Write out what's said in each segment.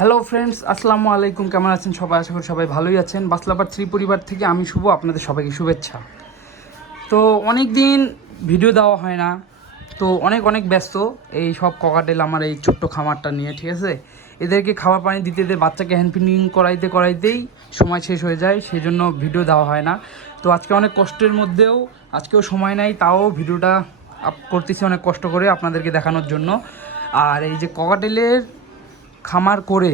Hello friends আসসালামু আলাইকুম কেমন আছেন সবাই? আশা করি সবাই ভালোই আছেন। বাসলাপার থ্রি পরিবার থেকে আমি শুভ আপনাদের সবাইকে শুভেচ্ছা। তো অনেক দিন ভিডিও দেওয়া হয় না। তো অনেক অনেক ব্যস্ত এই সব ককাটেল আমার এই ছোট্ট খামারটা নিয়ে, ঠিক আছে? এদেরকে খাবার পানি দিতে দিতে বাচ্চাকে হ্যান্ড ফিডিং করাইতে করাইতেই সময় শেষ হয়ে যায় সেই জন্য ভিডিও দেওয়া হয় না। তো আজকে অনেক কষ্টের মধ্যেও, আজকেও সময় নাই, তাও ভিডিওটা আপ করতেছি অনেক কষ্ট করে আপনাদেরকে দেখানোর জন্য। আর এই যে ককাটেলের খামার করে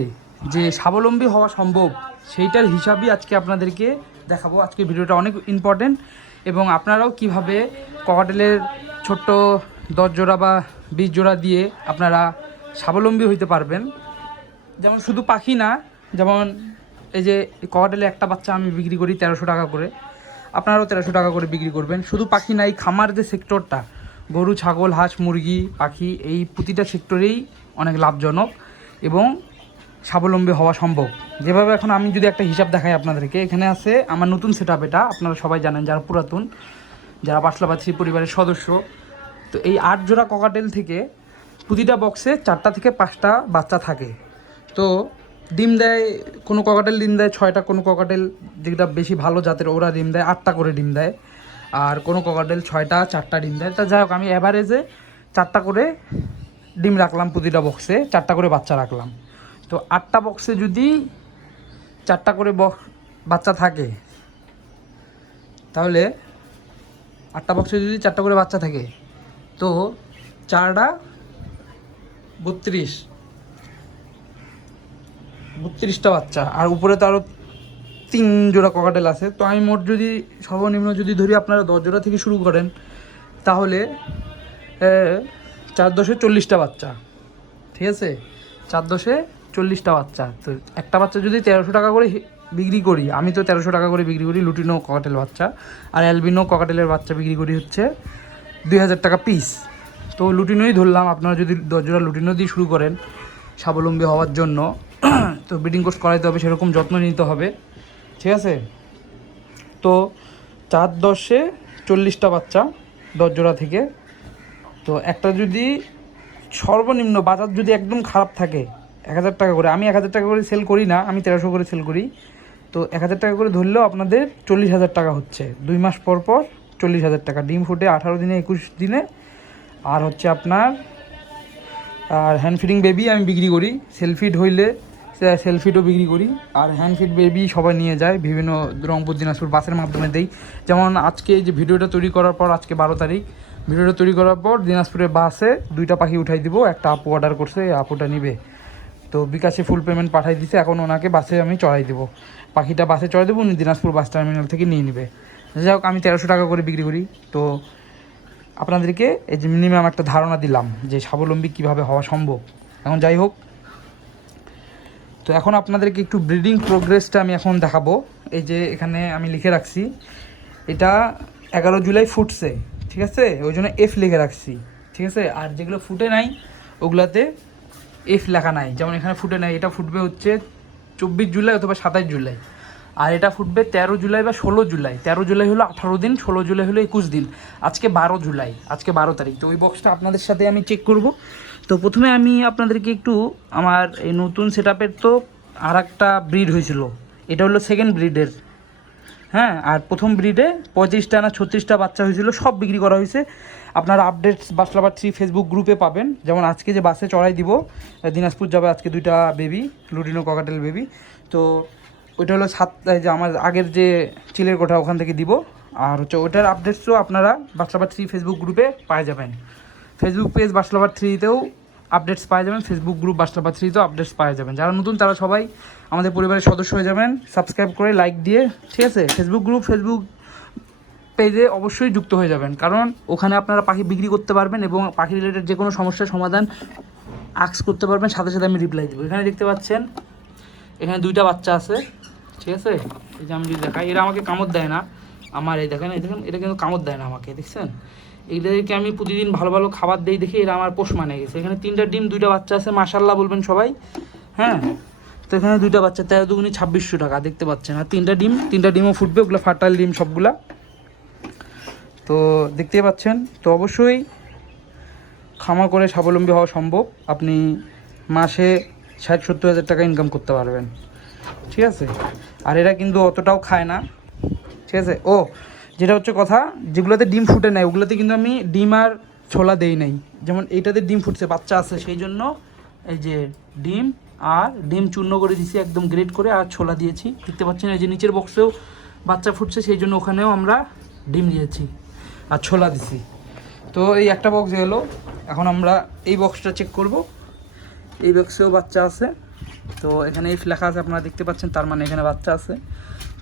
যে স্বাবলম্বী হওয়া সম্ভব, সেইটার হিসাবই আজকে আপনাদেরকে দেখাবো। আজকে ভিডিওটা অনেক ইম্পর্টেন্ট এবং আপনারাও কীভাবে ককাটেলের ছোট্ট দশ জোড়া বা বিশ জোড়া দিয়ে আপনারা স্বাবলম্বী হইতে পারবেন। যেমন শুধু পাখি না, যেমন এই যে ককাটেলে একটা বাচ্চা আমি বিক্রি করি তেরোশো টাকা করে, আপনারাও তেরোশো টাকা করে বিক্রি করবেন। শুধু পাখি না, এই খামার যে সেক্টরটা গরু, ছাগল, হাঁস, মুরগি, পাখি, এই প্রতিটা সেক্টরেই অনেক লাভজনক। এবং স্বাবলম্বী হওয়া সম্ভব। যেভাবে এখন আমি যদি একটা হিসাব দেখাই আপনাদেরকে, এখানে আছে আমার নতুন সেট এটা, আপনারা সবাই জানেন যারা পুরাতন, যারা পাটলাপাত্রী পরিবারের সদস্য। তো এই আট জোড়া ককাটেল থেকে প্রতিটা বক্সে চারটা থেকে পাঁচটা বাচ্চা থাকে। তো ডিম দেয়, কোনো ককাটেল ডিম দেয়, ছয়টা কোনো ককাটেল যেটা বেশি ভালো জাতের, ওরা ডিম দেয়, আটটা করে ডিম দেয়। আর কোনো ককাটেল ছয়টা, চারটা ডিম দেয়। তা যাই হোক, আমি অ্যাভারেজে চারটা করে ডিম রাখলাম প্রতিটা বক্সে চারটা করে বাচ্চা রাখলাম। তো আটটা বক্সে যদি চারটা করে বাচ্চা থাকে, তাহলে আটটা বক্সে যদি চারটা করে বাচ্চা থাকে, তো চারটা বত্রিশ, বত্রিশটা বাচ্চা। আর উপরে তো আরও তিন জোড়া ককাটেল আছে। তো আমি মোট যদি, সর্বনিম্ন যদি ধরি আপনারা দশ জোড়া থেকে শুরু করেন, তাহলে চার দশে চল্লিশটা বাচ্চা। ঠিক আছে? চার দশে চল্লিশটা বাচ্চা। তো একটা বাচ্চা যদি তেরোশো টাকা করে বিক্রি করি, আমি তো তেরোশো টাকা করে বিক্রি করি লুটিনো ককাটেল বাচ্চা। আর অ্যালবিনো ককাটেলের বাচ্চা বিক্রি করি হচ্ছে দুই হাজার টাকা পিস তো লুটিনোই ধরলাম, আপনারা যদি দশ জোড়া লুটিনো দিয়ে শুরু করেন স্বাবলম্বী হওয়ার জন্য। তো ব্রিডিং কোর্স করাইতে হবে, সেরকম যত্ন নিতে হবে। ঠিক আছে? তো চার দশে চল্লিশটা বাচ্চা দশ জোড়া থেকে তো একটা যদি সর্বনিম্ন বাজার যদি একদম খারাপ থাকে, এক হাজার টাকা করে, আমি এক হাজার টাকা করে সেল করি না, আমি তেরোশো করে সেল করি, তো এক হাজার টাকা করে ধরলেও আপনাদের চল্লিশ হাজার টাকা হচ্ছে। দুই মাস পর পর চল্লিশ হাজার টাকা। ডিম ফুটে আঠারো দিনে, একুশ দিনে, আর হচ্ছে আপনার, আর হ্যান্ড ফিডিং বেবি আমি বিক্রি করি। সেলফিড হইলে সেলফিডও বিক্রি করি। আর হ্যান্ড ফিড বেবি সবাই নিয়ে যায়, বিভিন্ন রংপুর, দিনাজপুর বাসের মাধ্যমে দেই। যেমন আজকে যে ভিডিওটা তৈরি করার পর আজকে বারো তারিখ ভিডিওটা তৈরি করার পর দিনাজপুরের বাসে দুইটা পাখি উঠাই দিব, একটা আপু অর্ডার করছে আপুটা নিবে। তো বিকাশে ফুল পেমেন্ট পাঠাই দিছে, এখন ওনাকে বাসে আমি চড়াই দেবো। পাখিটা বাসে চড়াই দেবো, উনি দিনাজপুর বাস টার্মিনাল থেকে নিয়ে নেবে। যাই হোক, আমি তেরোশো টাকা করে বিক্রি করি। তো আপনাদেরকে এই যে মিনিমাম একটা ধারণা দিলাম যে স্বাবলম্বী কীভাবে হওয়া সম্ভব। এখন যাই হোক, তো এখন আপনাদেরকে একটু ব্রিডিং প্রোগ্রেসটা আমি এখন দেখাবো। এই যে এখানে আমি লিখে রাখছি, এটা এগারো জুলাই ফুটছে। ঠিক আছে? ওই জন্য এফ লিখে রাখছি, ঠিক আছে? আর যেগুলো ফুটে নাই, ওগুলাতে এফ লেখা নাই। যেমন এখানে ফুটে নাই, এটা ফুটবে হচ্ছে চব্বিশ জুলাই অথবা সাতাশ জুলাই। আর এটা ফুটবে তেরো জুলাই বা ষোলো জুলাই। তেরো জুলাই হলো আঠারো দিন, ষোলো জুলাই হলো একুশ দিন। আজকে বারো জুলাই, আজকে বারো তারিখ। তো ওই বক্সটা আপনাদের সাথে আমি চেক করব। তো প্রথমে আমি আপনাদেরকে একটু আমার এই নতুন সেট তো আর একটা ব্রিড হয়েছিল। এটা হলো সেকেন্ড ব্রিডের হ্যাঁ আর প্রথম ব্রিডে পঁয়ত্রিশটা না ছত্রিশটা বাচ্চা হয়েছিল, সব বিক্রি করা হয়েছে। আপনারা আপডেটস বাসলাবার থ্রি ফেসবুক গ্রুপে পাবেন। যেমন আজকে যে বাসে চড়াই দিব দিনাজপুর যাবে আজকে দুইটা বেবি লুডিনো ককাটেল বেবি তো ওইটা হলো সাত যে আমার আগের যে চিলের কোঠা ওখান থেকে দিব। আর হচ্ছে ওইটার আপডেটসও আপনারা বাসলাবার থ্রি ফেসবুক গ্রুপে পাওয়া যাবেন। ফেসবুক পেজ বাসলাবার থ্রিতেও আপডেটস পাওয়া যাবেন ফেসবুক গ্রুপ বাসলাবার থ্রিতেও আপডেটস পাওয়া যাবেন। যারা নতুন, তারা সবাই আমাদের পরিবারের সদস্য হয়ে যাবেন সাবস্ক্রাইব করে লাইক দিয়ে, ঠিক আছে? ফেসবুক গ্রুপ ফেসবুক পেজে অবশ্যই যুক্ত হয়ে যাবেন। কারণ ওখানে আপনারা পাখি বিক্রি করতে পারবেন এবং পাখি রিলেটেড যে কোনো সমস্যার সমাধান আক্স করতে পারবেন, সাথে সাথে আমি রিপ্লাই দেবো। এখানে দেখতে পাচ্ছেন, এখানে দুইটা বাচ্চা আছে, ঠিক আছে? এই যে আমি যদি দেখাই, এরা আমাকে কামড় দেয় না। আমার এই দেখেন এই দেখেন, এটা কিন্তু কামড় দেয় না আমাকে, দেখছেন? এদেরকে আমি প্রতিদিন ভালো ভালো খাবার দিই দেখি এরা আমার পোষ মানে গেছে। এখানে তিনটা ডিম, দুইটা বাচ্চা আছে মাসাল্লাহ বলবেন সবাই। হ্যাঁ? তো এখানে দুইটা বাচ্চা, তেরো দুগুনি ছাব্বিশশো টাকা, দেখতে পাচ্ছেন। আর তিনটা ডিম, তিনটা ডিমও ফুটবে, ওগুলো ফার্টাইল ডিম সবগুলা। তো দেখতেই পাচ্ছেন, তো অবশ্যই খামা করে স্বাবলম্বী হওয়া সম্ভব। আপনি মাসে ষাট, সত্তর হাজার টাকা ইনকাম করতে পারবেন। ঠিক আছে? আর এরা কিন্তু অতটাও খায় না। ঠিক আছে? ও যেটা হচ্ছে কথা, যেগুলোতে ডিম ফুটে নেয় ওগুলোতে কিন্তু আমি ডিম আর ছোলা দেই নাই। যেমন এইটাতে ডিম ফুটছে, বাচ্চা আছে সেই জন্য এই যে ডিম আর ডিম চূর্ণ করে দিয়েছি একদম গ্রেড করে, আর ছোলা দিয়েছি। দেখতে পাচ্ছেন, এই যে নিচের বক্সেও বাচ্চা ফুটছে সেই জন্য ওখানেও আমরা ডিম দিয়েছি আর ছোলা দিছি। তো এই একটা বক্স গেল এখন আমরা এই বক্সটা চেক করব। এই বক্সেও বাচ্চা আছে। তো এখানে এই লেখা আছে, আপনারা দেখতে পাচ্ছেন, তার মানে এখানে বাচ্চা আছে।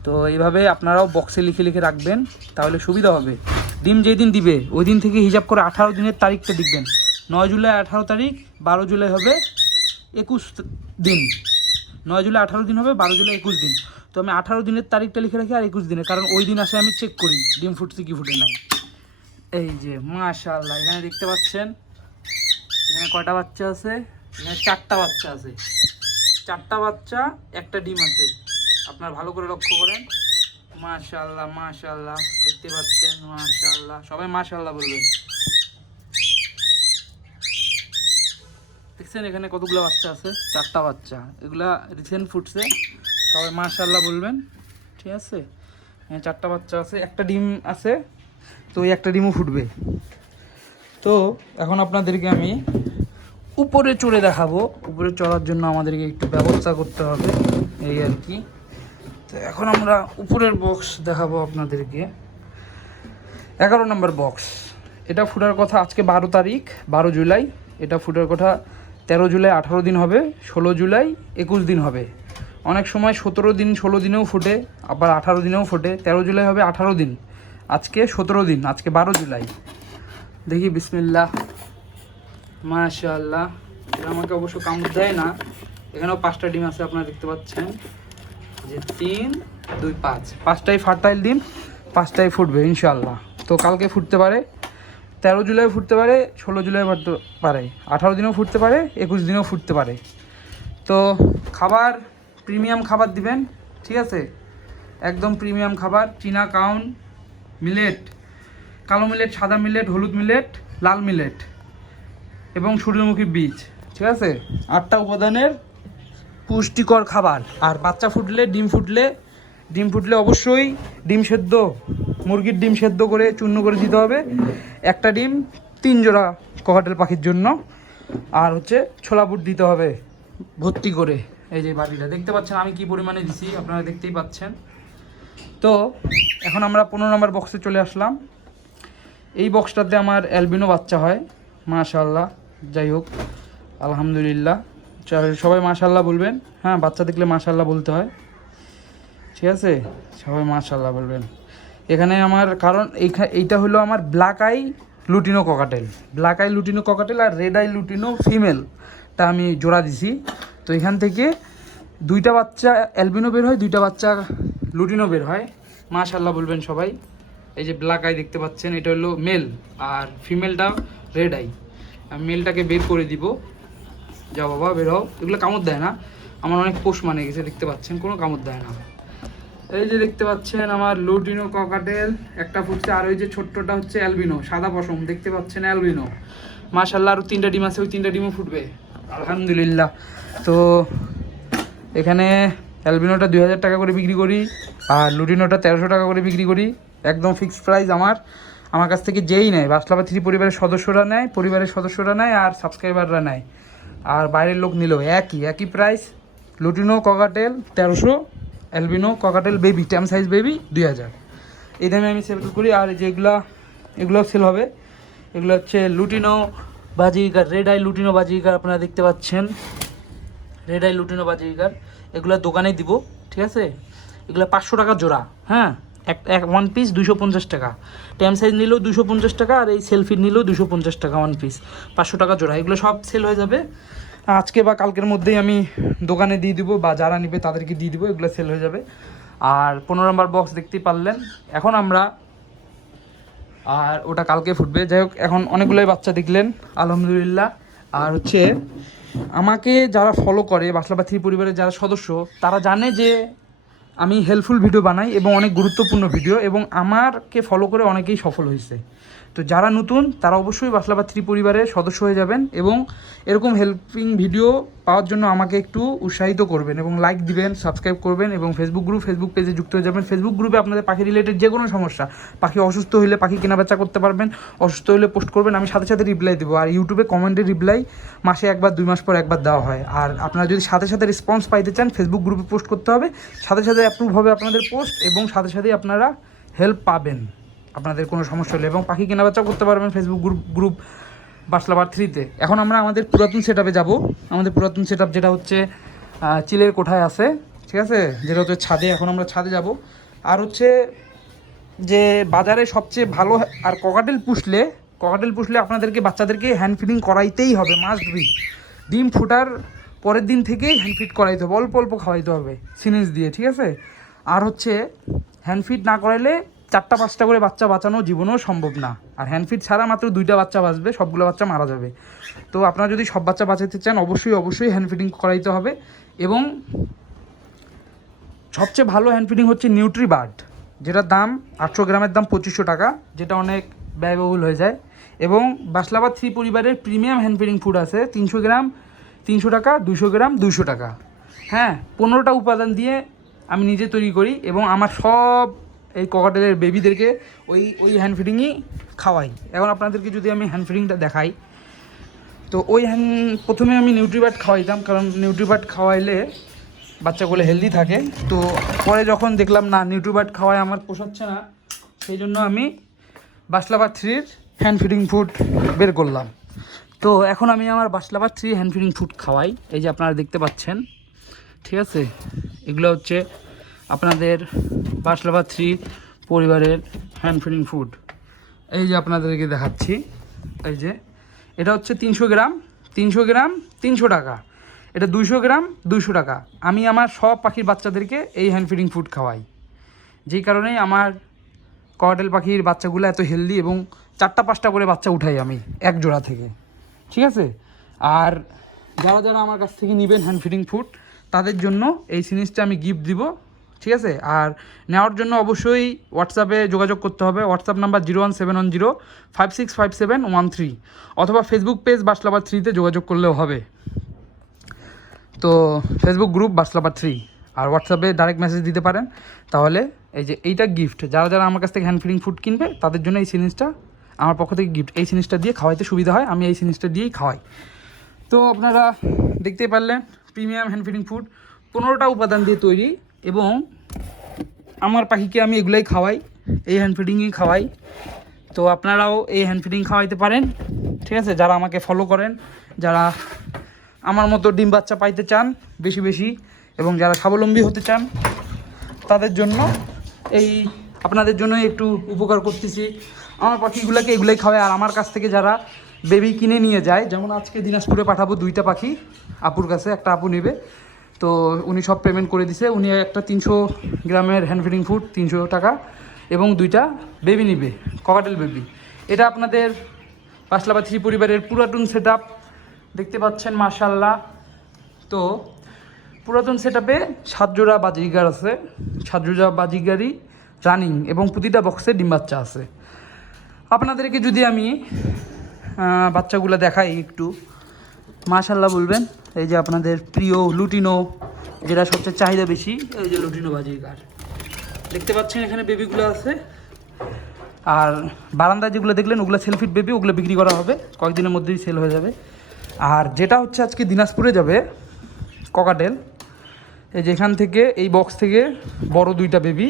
তো এইভাবে আপনারাও বক্সে লিখে লিখে রাখবেন, তাহলে সুবিধা হবে। ডিম যেই দিন দিবে ওই দিন থেকে হিসাব করে আঠারো দিনের তারিখটা লিখবেন। নয় জুলাই আঠারো তারিখ, বারো জুলাই হবে একুশ দিন। নয় জুলাই আঠারো দিন হবে, বারো জুলাই একুশ দিন। তো আমি আঠারো দিনের তারিখটা লিখে রাখি আর একুশ দিনে কারণ ওই দিন আসে আমি চেক করি, ডিম ফুটছে কি ফুটে নাই। এই যে, মাশাআল্লাহ, এখানে দেখতে পাচ্ছেন, এখানে কয়টা বাচ্চা আছে? এখানে চারটা বাচ্চা আছে। চারটা বাচ্চা, একটা ডিম আছে। আপনার ভালো করে লক্ষ্য করেন। মাশাআল্লাহ মাশাআল্লাহ, দেখতে পাচ্ছেন, মাশাআল্লাহ। সবাই মাশাআল্লাহ বলবেন দেখছেন এখানে কতগুলো বাচ্চা আছে? চারটা বাচ্চা। এগুলা রিসেন্ট ফুটছে। সবাই মাশাআল্লাহ বলবেন। ঠিক আছে? এখানে চারটা বাচ্চা আছে। একটা ডিম আছে, তো ওই একটা ডিমও ফুটবে। তো এখন আপনাদেরকে আমি উপরে চড়ে দেখাবো। উপরে চড়ার জন্য আমাদেরকে একটু ব্যবস্থা করতে হবে। এই আর কি। তো এখন আমরা উপরের বক্স দেখাবো আপনাদেরকে। এগারো নম্বর বক্স এটা ফুটার কথা আজকে বারো তারিখ, বারো জুলাই। এটা ফুটার কথা তেরো জুলাই আঠারো দিন হবে, ষোলো জুলাই একুশ দিন হবে। অনেক সময় সতেরো দিন, ষোলো দিনেও ফোটে, আবার আঠারো দিনেও ফোটে। তেরো জুলাই হবে আঠারো দিন। আজকে সতেরো দিন, আজকে বারো জুলাই। দেখি, বিসমিল্লাহ। মাশাআল্লাহ। এটা আমাকে অবশ্য কামড় দেয় না। এখানেও পাঁচটা ডিম আছে, আপনারা দেখতে পাচ্ছেন। যে তিন, দুই, পাঁচ। পাঁচটাই ফার্টাইল ডিম, পাঁচটাই ফুটবে, ইনশাআল্লাহ। তো কালকে ফুটতে পারে, তেরো জুলাই ফুটতে পারে, ষোলো জুলাই ফুটতে পারে, আঠারো দিনেও ফুটতে পারে, একুশ দিনেও ফুটতে পারে। তো খাবার, প্রিমিয়াম খাবার দিবেন, ঠিক আছে? একদম প্রিমিয়াম খাবার, চীনা কাউন মিলেট, কালো মিলেট, সাদা মিলেট, হলুদ মিলেট, লাল মিলেট এবং সূর্যমুখী বীজ, ঠিক আছে? আটটা উপাদানের পুষ্টিকর খাবার। আর বাচ্চা ফুটলে, ডিম ফুটলে ডিম ফুটলে অবশ্যই ডিম সেদ্ধ। মুরগির ডিম সেদ্ধ করে, চূর্ণ করে দিতে হবে। একটা ডিম তিন জোড়া ককাটেল পাখির জন্য। আর হচ্ছে ছোলা বুট দিতে হবে ভর্তি করে। এই যে বাটিটা। দেখতে পাচ্ছেন আমি কি পরিমাণে দিছি, আপনারা দেখতেই পাচ্ছেন। তো এখন আমরা পনেরো নম্বর বক্সে চলে আসলাম। এই বক্সটাতে আমার অ্যালবিনো বাচ্চা হয় মাশাল্লাহ যাই হোক, আলহামদুলিল্লাহ। সবাই মাশাল্লাহ বলবেন। হ্যাঁ বাচ্চা দেখলে মাশাল্লাহ বলতে হয়। ঠিক আছে? সবাই মাশাল্লাহ বলবেন। এখানে আমার কারণ এইটা হলো আমার black eye lutino cockatiel black eye lutino cockatiel আর রেড আই লুটিনো ফিমেলটা আমি জোড়া দিছি। তো এখান থেকে দুইটা বাচ্চা অ্যালবিনো বের হয়, দুইটা বাচ্চা লুটিনো বের হয়। মাশাল্লাহ বলবেন সবাই। এই যে ব্ল্যাক আই দেখতে পাচ্ছেন, এটা হলো মেল আর ফিমেলটা রেড আই আমি মেলটাকে বের করে দিব। যা বাবা, বের এগুলো কামড় দেয় না। আমার অনেক পোষ মানে গেছে, দেখতে পাচ্ছেন? কোনো কামড় দেয় না। এই যে দেখতে পাচ্ছেন আমার লুটিনো ককাটেল, একটা ফুটছে, আর ওই যে ছোট্টটা হচ্ছে অ্যালবিনো, সাদা পশম, দেখতে পাচ্ছেন অ্যালবিনো। মাশাল্লাহ আরও তিনটা ডিম আছে, ওই তিনটা ডিমও ফুটবে। আলহামদুলিল্লাহ। তো এখানে অ্যালবিনোটা দুই হাজার টাকা করে বিক্রি করি, আর লুটিনোটা তেরোশো টাকা করে বিক্রি করি। একদম ফিক্সড প্রাইস আমার। আমার কাছ থেকে যেই নেয় বাসলাবা থ্রি পরিবারের সদস্যরা নেয়, পরিবারের সদস্যরা নেয়, আর সাবস্ক্রাইবাররা নেয়। আর বাইরের লোক নিলেও একই একই প্রাইস লুটিনো ককাটেল তেরোশো albino cockatiel baby tame size baby দুই হাজার। এই দামে আমি সেল করি আর যেগুলা এগুলো সেল হবে। এগুলো হচ্ছে lutino budgerigar red eye lutino budgerigar আপনারা দেখতে পাচ্ছেন। রেড আই লুটিনো বাজিকার এগুলো দোকানে দিব, ঠিক আছে? এগুলো পাঁচশো টাকা জোড়া হ্যাঁ? এক এক ওয়ান পিস দুশো পঞ্চাশ টাকা। ট্যাম সাইজ নিলেও দুশো পঞ্চাশ টাকা আর এই সেলফি নিলেও দুশো পঞ্চাশ টাকা ওয়ান পিস পাঁচশো টাকা জোড়া। এগুলো সব সেল হয়ে যাবে। আজকে বা কালকের মধ্যেই আমি দোকানে দিয়ে দিব বা যারা নিবে তাদেরকে দিয়ে দিব, এগুলো সেল হয়ে যাবে। আর পনেরো নম্বর বক্স দেখতেই পারলেন। এখন আমরা আর ওটা কালকে ফুটবে। যাই হোক, এখন অনেকগুলোই বাচ্চা দেখলেন, আলহামদুলিল্লাহ। আর হচ্ছে, আমাকে যারা ফলো করে বাসলাবা থ্রি পরিবারের যারা সদস্য, তারা জানে যে আমি হেল্পফুল ভিডিও বানাই এবং অনেক গুরুত্বপূর্ণ ভিডিও এবং আমারকে ফলো করে অনেকেই সফল হয়েছে। তো যারা নতুন, তারা অবশ্যই বাসলাবাদ থ্রি পরিবারের সদস্য হয়ে যাবেন এবং এরকম হেল্পিং ভিডিও পাওয়ার জন্য আমাকে একটু উৎসাহিত করবেন এবং লাইক দিবেন সাবস্ক্রাইব করবেন এবং ফেসবুক গ্রুপ ফেসবুক পেজে যুক্ত হয়ে যাবেন। ফেসবুক গ্রুপে আপনাদের পাখি রিলেটেড যে কোনো সমস্যা, পাখি অসুস্থ হলে পাখি কেনাবেচা করতে পারবেন, অসুস্থ হলে পোস্ট করবেন, আমি সাথে সাথে রিপ্লাই দেবো। আর ইউটিউবে কমেন্টের রিপ্লাই মাসে একবার, দুই মাস পর একবার দেওয়া হয়। আর আপনারা যদি সাথে সাথে রেসপন্স পাইতে চান ফেসবুক গ্রুপে পোস্ট করতে হবে। সাথে সাথে অ্যাপ্রুভ হবে আপনাদের পোস্ট এবং সাথে সাথেই আপনারা হেল্প পাবেন। আপনাদের কোনো সমস্যা হলে। এবং পাখি কেনাবেচাও করতে পারবেন ফেসবুক গ্রুপ গ্রুপ বাসলাবার থ্রিতে এখন আমরা আমাদের পুরাতন সেট আপে যাব। আমাদের পুরাতন সেট যেটা হচ্ছে চিলের কোঠায় আছে, ঠিক আছে? যেটা হচ্ছে ছাদে। এখন আমরা ছাদে যাব। আর হচ্ছে যে বাজারে সবচেয়ে ভালো, আর ককাটেল পুষলে ককাটেল পুষলে আপনাদেরকে, বাচ্চাদেরকে হ্যান্ড ফিডিং করাইতেই হবে মাস্ট বি ডিম ফোটার পরের দিন থেকেই হ্যান্ড ফিড করাইতে হবে। অল্প অল্প খাওয়াইতে হবে। সিনেজ দিয়ে, ঠিক আছে? আর হচ্ছে হ্যান্ড ফিড না করাইলে চারটা, পাঁচটা করে বাচ্চা বাঁচানো জীবনেও সম্ভব না। আর হ্যান্ড ফিড ছাড়া মাত্র দুইটা বাচ্চা বাঁচবে, সবগুলো বাচ্চা মারা যাবে। তো আপনারা যদি সব বাচ্চা বাঁচাতে চান, অবশ্যই অবশ্যই হ্যান্ড ফিডিং করাইতে হবে। এবং সবচেয়ে ভালো হ্যান্ড ফিডিং হচ্ছে নিউট্রি বার্ড যেটার দাম আটশো গ্রামের দাম পঁচিশশো টাকা, যেটা অনেক ব্যয়বহুল হয়ে যায়। এবং বাসলাবাদ থ্রি পরিবারের প্রিমিয়াম হ্যান্ড ফিডিং ফুড আছে, তিনশো গ্রাম তিনশো টাকা দুশো গ্রাম দুশো টাকা। হ্যাঁ পনেরোটা উপাদান দিয়ে আমি নিজে তৈরি করি এবং আমার সব এই ককাটেলের বেবিদেরকে ওই ওই হ্যান্ড ফিডিংই খাওয়াই। এখন আপনাদেরকে যদি আমি হ্যান্ড ফিডিংটা দেখাই, তো ওই হ্যান্ড প্রথমে আমি নিউট্রিবাট খাওয়াইতাম, কারণ নিউট্রিবাট খাওয়াইলে বাচ্চাগুলো হেলদি থাকে। তো পরে যখন দেখলাম, না নিউট্রিবাট খাওয়াই আমার পোষাচ্ছে না, সেই জন্য আমি বাসলাবার থ্রির হ্যান্ড ফিডিং ফুড বের করলাম। তো এখন আমি আমার বাসলাবার থ্রি হ্যান্ড ফিডিং ফুড খাওয়াই। এই যে আপনারা দেখতে পাচ্ছেন, ঠিক আছে? এগুলো হচ্ছে আপনাদের বাসলাবার থ্রি পরিবারের হ্যান্ড ফিডিং ফুড এই যে আপনাদেরকে দেখাচ্ছি, এই যে। এটা হচ্ছে তিনশো গ্রাম তিনশো গ্রাম, তিনশো টাকা। এটা দুইশো গ্রাম, দুইশো টাকা। আমি আমার সব পাখির বাচ্চাদেরকে এই হ্যান্ড ফিডিং ফুড খাওয়াই। যেই কারণেই আমার কটেল পাখির বাচ্চাগুলো এত হেলদি এবং চারটা পাঁচটা করে বাচ্চা উঠাই আমি এক জোড়া থেকে। ঠিক আছে? আর যারা যারা আমার কাছ থেকে নেবেন হ্যান্ড ফিডিং ফুড তাদের জন্য এই জিনিসটা আমি গিফট দিব। ঠিক আছে? আর নেওয়ার জন্য অবশ্যই হোয়াটসঅ্যাপে যোগাযোগ করতে হবে। WhatsApp number zero one seven one zero five six five seven one three অথবা ফেসবুক পেজ বাসলাবার থ্রিতে যোগাযোগ করলেও হবে। তো ফেসবুক গ্রুপ বাসলাবার থ্রি আর হোয়াটসঅ্যাপে ডাইরেক্ট মেসেজ দিতে পারেন। তাহলে এই যে এইটা গিফট যারা যারা আমার কাছ থেকে হ্যান্ড ফিডিং ফুড কিনবে, তাদের জন্য এই জিনিসটা আমার পক্ষ থেকে গিফট এই জিনিসটা দিয়ে খাওয়াইতে সুবিধা হয়, আমি এই জিনিসটা দিয়েই খাওয়াই। তো আপনারা দেখতেই পারলেন প্রিমিয়াম হ্যান্ড ফিডিং ফুড পনেরোটা উপাদান দিয়ে তৈরি এবং আমার পাখিকে আমি এগুলোই খাওয়াই, এই হ্যান্ড ফিডিংই খাওয়াই। তো আপনারাও এই হ্যান্ড ফিডিং খাওয়াইতে পারেন, ঠিক আছে? যারা আমাকে ফলো করেন, যারা আমার মতো ডিম বাচ্চা পাইতে চান বেশি বেশি এবং যারা স্বাবলম্বী হতে চান, তাদের জন্য এই, আপনাদের জন্য একটু উপকার করতেছি। আমার পাখিগুলোকে এগুলোই খাওয়াই, আর আমার কাছ থেকে যারা বেবি কিনে নিয়ে যায়, যেমন আজকে দিনাজপুরে পাঠাবো দুইটা পাখি, আপুর কাছে একটা আপু নেবে। তো উনি সব পেমেন্ট করে দিছে। উনি একটা তিনশো গ্রামের হ্যান্ড ফিডিং ফুড তিনশো টাকা এবং দুইটা বেবি নিবে ককাটেল বেবি এটা আপনাদের পাঁচলাবা থ্রি পরিবারের পুরাতন সেট দেখতে পাচ্ছেন মাশাল্লাহ তো পুরাতন সেট আপে সাত জোড়া বাজিগার আছে সাত জোড়া বাজিগারই রানিং এবং প্রতিটা বক্সে ডিম বাচ্চা আছে। আপনাদেরকে যদি আমি বাচ্চাগুলো দেখাই একটু। মাশাল্লাহ বলবেন, এই যে আপনাদের প্রিয় লুটিনো, যেটা সবচেয়ে চাহিদা বেশি, এই যে লুটিনো বাজিগার দেখতে পাচ্ছেন এখানে বেবিগুলো আছে। আর বারান্দায় যেগুলো দেখলেন, ওগুলো সেলফিট বেবি ওগুলো বিক্রি করা হবে। কয়েকদিনের মধ্যেই সেল হয়ে যাবে। আর যেটা হচ্ছে আজকে দিনাজপুরে যাবে ককাটেল এই যেখান থেকে, এই বক্স থেকে বড় দুইটা বেবি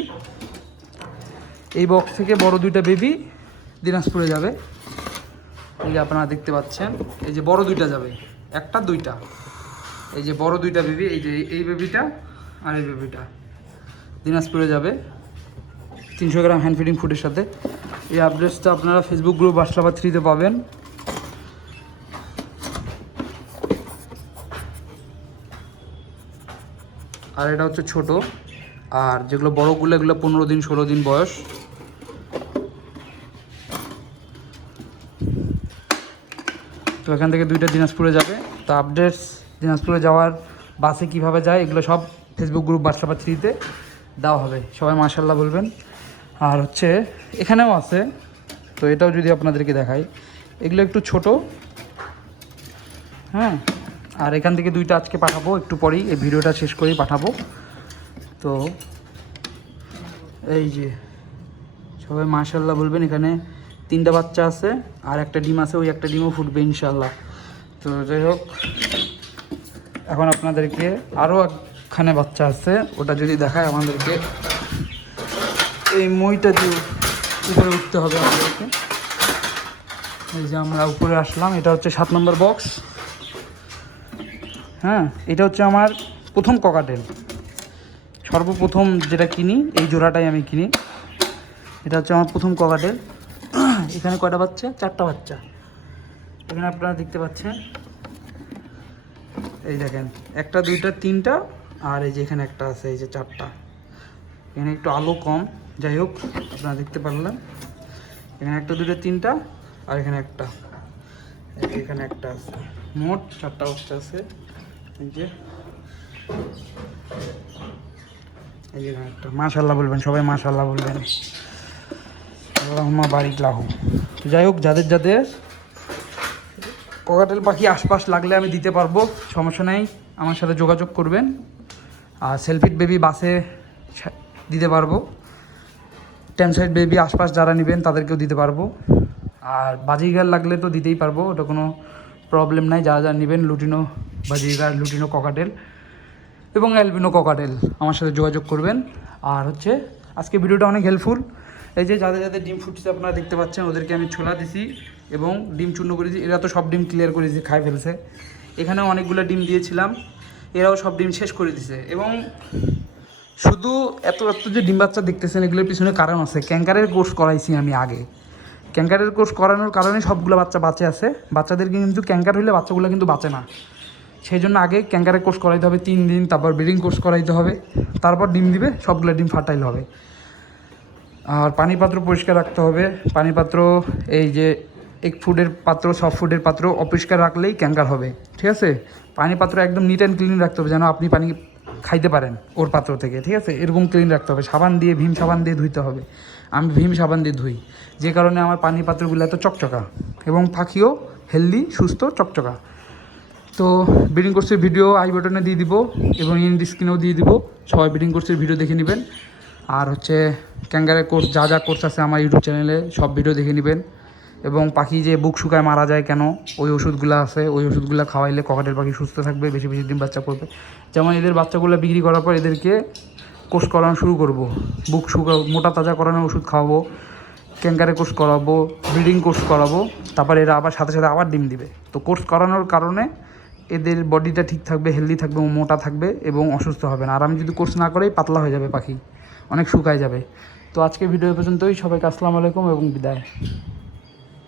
এই বক্স থেকে বড় দুইটা বেবি দিনাজপুরে যাবে। এই যে আপনারা দেখতে পাচ্ছেন, এই যে বড় দুইটা যাবে। একটা, দুইটা। এই যে বড় দুইটা বেবি এই যে এই বেবিটা আর এই বেবিটা দিনাজপুরে যাবে। তিনশো গ্রাম হ্যান্ড ফিডিং ফুডের সাথে। এই আপডেটসটা আপনারা ফেসবুক গ্রুপ বাসলাবা থ্রিতে পাবেন। আর এটা হচ্ছে ছোট। আর যেগুলো বড়গুলো এগুলো পনেরো দিন, ষোলো দিন বয়স। তো এখান থেকে দুইটা দিনাজপুরে যাবে। তো আপডেটস দিনাজপুরে যাওয়ার বাসে কীভাবে যায়, এগুলো সব ফেসবুক গ্রুপ বাদশাপা থ্রিতে দেওয়া হবে। সবাই মার্শাল্লাহ বলবেন। আর হচ্ছে, এখানেও আছে। তো এটাও যদি আপনাদেরকে দেখাই। এগুলো একটু ছোট। হ্যাঁ? আর এখান থেকে দুইটা আজকে পাঠাবো, একটু পরেই। এই ভিডিওটা শেষ করেই পাঠাবো। তো, এই যে, সবাই মাশাল্লাহ বলবেন। এখানে তিনটা বাচ্চা আছে, আর একটা ডিম আছে, ওই একটা ডিমও ফুটবে ইনশাল্লাহ তো যাই হোক, এখন আপনাদেরকে আরও একখানে বাচ্চা আছে, ওটা যদি দেখায় আমাদেরকে, এই মইটা দিয়ে উপরে উঠতে হবে আমাদেরকে। এই যে আমরা উপরে আসলাম, এটা হচ্ছে সাত নম্বর বক্স। হ্যাঁ এটা হচ্ছে আমার প্রথম ককাটেল সর্বপ্রথম যেটা কিনি, এই জোড়াটাই আমি কিনি। এটা হচ্ছে আমার প্রথম ককাটেল এখানে কয়টা বাচ্চা? চারটা বাচ্চা। এখানে আপনারা দেখতে পাচ্ছেন। এই দেখেন, একটা, দুইটা, তিনটা, আর এই যে এখানে একটা আছে, এই যে চারটা। এখানে একটু আলো কম, যাই হোক, আপনারা দেখতে পারলেন। এখানে একটা দুটো তিনটা, আর এখানে একটা। এখানে একটা আছে। মোট চারটা বাচ্চা আছে। এই যে এই যে একটা। মাশাল্লাহ বলবেন, সবাই মাশাল্লাহ বলবেন। আল্লাহুম্মা বারিক লাহু। তো যাই হোক, যাদের যাদের ককাটেল পাখি আশপাশ লাগলে আমি দিতে পারব, সমস্যা নেই, আমার সাথে যোগাযোগ করবেন। আর সেলফিট বেবি বাসে দিতে পারব। টেনসাইড বেবি আশপাশ যারা নেবেন, তাদেরকেও দিতে পারব। আর বাজি বাজিগার লাগলে তো দিতেই পারব, ওটা কোনো প্রবলেম নাই, যারা যারা নেবেন, লুটিনো বাজি বাজিগার, লুটিনো ককাটেল এবং অ্যালবিনো ককাটেল, আমার সাথে যোগাযোগ করবেন। আর হচ্ছে, আজকে ভিডিওটা অনেক হেল্পফুল এই যে যাদের যাদের ডিম ফুটছে আপনারা দেখতে পাচ্ছেন, ওদেরকে আমি ছোলা দিছি। এবং ডিম চূর্ণ করেছি। এরা তো সব ডিম ক্লিয়ার করেছি খাই ফেলছে। এখানেও অনেকগুলো ডিম দিয়েছিলাম। এরাও সব ডিম শেষ করে দিছে। এবং শুধু এত এত যে ডিম বাচ্চা দেখতেছেন, এগুলোর পিছনে কারণ আছে। ক্যাঙ্কারের কোর্স করাইছি আমি আগে। ক্যাঙ্কারের কোর্স করানোর কারণে সবগুলো বাচ্চা বাঁচে আছে। বাচ্চাদেরকে কিন্তু ক্যাঙ্কার হলে বাচ্চাগুলো কিন্তু বাঁচে না। সেই জন্য আগে ক্যাঙ্কারের কোর্স করাইতে হবে তিন দিন, তারপর ব্রিডিং কোর্স করাইতে হবে। তারপর ডিম দিবে, সবগুলো ডিম ফার্টাইল হবে। আর পানি পাত্র পরিষ্কার রাখতে হবে। পানি পাত্র এই যে এক ফুডের পাত্র, সব ফুডের পাত্র অপরিষ্কার রাখলেই ক্যাঙ্কার হবে। ঠিক আছে? পানি পাত্র একদম নিট অ্যান্ড ক্লিন রাখতে হবে, যেন আপনি পানি খাইতে পারেন ওর পাত্র থেকে। ঠিক আছে? এরকম ক্লিন রাখতে হবে। সাবান দিয়ে, ভীম সাবান দিয়ে ধুইতে হবে। আমি ভীম সাবান দিয়ে ধুই। যে কারণে আমার পানি পাত্রগুলো এত চকচকা এবং পাখিও হেলদি সুস্থ, চকচকা। তো ব্রিডিং কোর্সের ভিডিও আই বাটনে দিয়ে দিব এবং ইন স্ক্রিনেও দিয়ে দিব। সবাই ব্রিডিং কোর্সের ভিডিও দেখে নেবেন। আর হচ্ছে ক্যাঙ্গারের কোর্স যা যা কোর্স আছে আমার ইউটিউব চ্যানেলে সব ভিডিও দেখে নেবেন। এবং পাখি যে বুক শুকায় মারা যায় কেন, ওই ওষুধগুলো আছে, ওই ওষুধগুলো খাওয়াইলে ককাটের পাখি সুস্থ থাকবে, বেশি বেশি দিন বাচ্চা করবে। যেমন এদের বাচ্চাগুলো বিক্রি করার পর এদেরকে কোর্স করানো শুরু করব। বুক শুকা, মোটা তাজা করানোর ওষুধ খাওয়াবো, ক্যাঙ্কারে কোর্স করাবো ব্রিডিং কোর্স করাবো, তারপর এরা আবার সাথে সাথে আবার ডিম দিবে। তো কোর্স করানোর কারণে এদের বডিটা ঠিক থাকবে হেলদি থাকবে মোটা থাকবে এবং অসুস্থ হবে না। আর আমি যদি কোর্স না করেই, পাতলা হয়ে যাবে পাখি, অনেক শুকায় যাবে। তো আজকে ভিডিও পর্যন্তই। সবাইকে আসসালামু আলাইকুম এবং বিদায়।